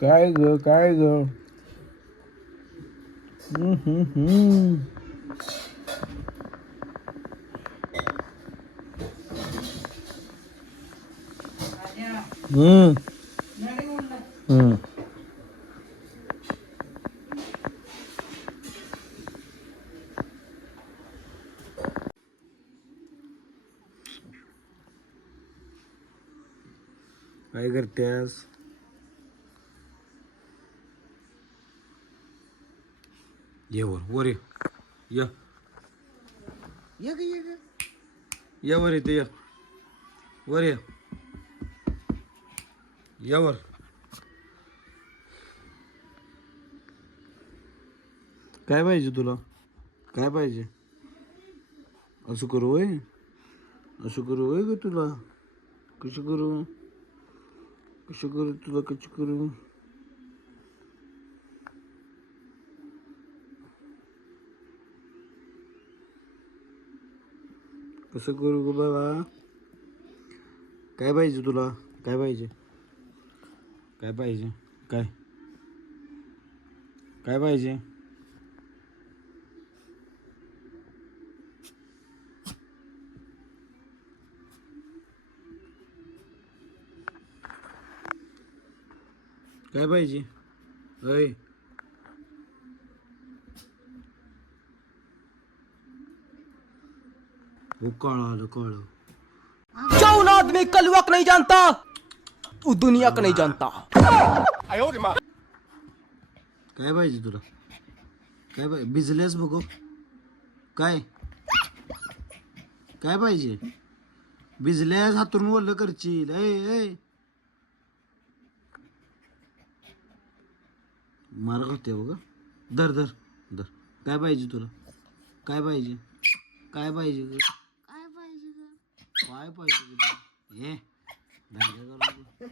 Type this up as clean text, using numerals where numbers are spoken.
काय ग काय ग हम्म. हम्म हम्म काय करतेस? ये वर ये या ये ग ये ग या वर येते या वर ये या वर काय पाहिजे तुला काय पाहिजे असं करू होय असं करू होय ग तुला कसं करू तुला कसं करू कसं करू ग बाबा काय पाहिजे तुला काय पाहिजे काय पाहिजे काय काय पाहिजे काय पाहिजे अय हो काळं आलं काळं कौन आदमी कलवक नहीं जानता वो दुनिया का नहीं जानता. काय पाहिजे तुला काय पाहिजे भिजल्यास बघू काय काय पाहिजे भिजल्यास हातून ओलं करशील ए ए मार होते बघ धर धर धर काय पाहिजे तुला काय पाहिजे काय पाहिजे ग काय पाहिजे ग काय पाहिजे ग हे धंदे करू नको.